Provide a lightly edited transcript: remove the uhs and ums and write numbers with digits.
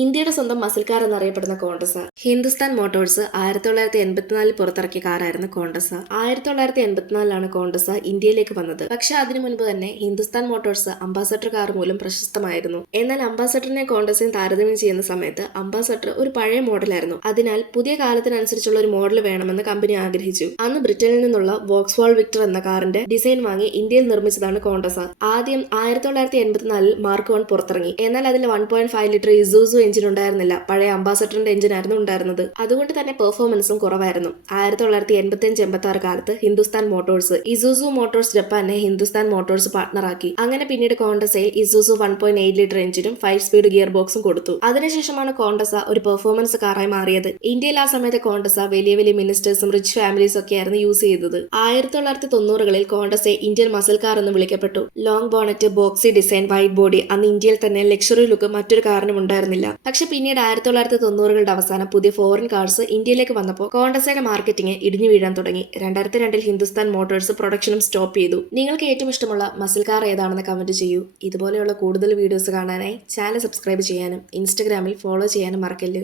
ഇന്ത്യയുടെ സ്വന്തം muscle car എന്നറിയപ്പെടുന്ന കോണ്ടസ. ഹിന്ദുസ്ഥാൻ മോട്ടോഴ്സ് 1984 പുറത്തിറക്കിയ കാറായിരുന്നു കോണ്ടസ. 1984 കോണ്ടസ ഇന്ത്യയിലേക്ക് വന്നത്. പക്ഷെ അതിനു മുൻപ് തന്നെ ഹിന്ദുസ്ഥാൻ മോട്ടോഴ്സ് അംബാസഡർ കാർ മൂലം പ്രശസ്തമായിരുന്നു. എന്നാൽ അംബാസഡറിനെ കോണ്ടസയും താരതമ്യം ചെയ്യുന്ന സമയത്ത് അംബാസഡർ ഒരു പഴയ മോഡലായിരുന്നു. അതിനാൽ പുതിയ കാലത്തിനനുസരിച്ചുള്ള ഒരു മോഡൽ വേണമെന്ന് കമ്പനി ആഗ്രഹിച്ചു. അന്ന് ബ്രിട്ടനിൽ നിന്നുള്ള വോക്സ്വാൾ വിക്ടർ എന്ന കാറിന്റെ ഡിസൈൻ വാങ്ങി ഇന്ത്യയിൽ നിർമ്മിച്ചതാണ് കോണ്ടസ. ആദ്യം 1984 മാർക്ക് 1 പുറത്തിറങ്ങി. എന്നാൽ അതിൽ 1.5 ലിറ്റർ ഇസൂസു എഞ്ചിൻ ഉണ്ടായിരുന്നില്ല. പഴയ അംബാസഡറിന്റെ എഞ്ചിൻ ആയിരുന്നു ഉണ്ടായിരുന്നത്. അതുകൊണ്ട് തന്നെ പെർഫോമൻസും കുറവായിരുന്നു. 1985-86 കാലത്ത് ഹിന്ദുസ്ഥാൻ മോട്ടോഴ്സ് ഇസൂസു മോട്ടോഴ്സ് ജപ്പാനെ ഹിന്ദുസ്ഥാൻ മോട്ടോഴ്സ് പാർട്ണറാക്കി. അങ്ങനെ പിന്നീട് കോണ്ടസയിൽ ഇസൂസു 1.8 ലിറ്റർ എഞ്ചിനും 5 സ്പീഡ് ഗിയർ ബോക്സും കൊടുത്തു. അതിനുശേഷമാണ് കോണ്ടസ ഒരു പെർഫോമൻസ് കാറായി മാറിയത്. ഇന്ത്യയിൽ ആ സമയത്ത് കോണ്ടസ വലിയ വലിയ മിനിസ്റ്റേഴ്സും റിച്ച് ഫാമിലീസും ഒക്കെയായിരുന്നു യൂസ് ചെയ്തത്. 1990-കളിൽ കോണ്ടസെ ഇന്ത്യൻ മസിൽ കാർ എന്ന് വിളിക്കപ്പെട്ടു. Long bonnet, boxy design, wide body. അന്ന് ഇന്ത്യയിൽ തന്നെ ലക്ഷറി ലുക്ക് മറ്റൊരു കാറിനും ഉണ്ടായിരുന്നില്ല. പക്ഷെ പിന്നീട് 1990-കളുടെ അവസാനം പുതിയ ഫോറിൻ കാർസ് ഇന്ത്യയിലേക്ക് വന്നപ്പോൾ കോണ്ടസയുടെ മാർക്കറ്റിംഗ് ഇടിഞ്ഞു വീഴാൻ തുടങ്ങി. 2002 ഹിന്ദുസ്ഥാൻ മോട്ടോഴ്സ് പ്രൊഡക്ഷനും സ്റ്റോപ്പ് ചെയ്തു. നിങ്ങൾക്ക് ഏറ്റവും ഇഷ്ടമുള്ള മസിൽ കാർ ഏതാണെന്ന് കമന്റ് ചെയ്യൂ. ഇതുപോലെയുള്ള കൂടുതൽ വീഡിയോസ് കാണാനായി ചാനൽ സബ്സ്ക്രൈബ് ചെയ്യാനും ഇൻസ്റ്റഗ്രാമിൽ ഫോളോ ചെയ്യാനും മറക്കല്ല്.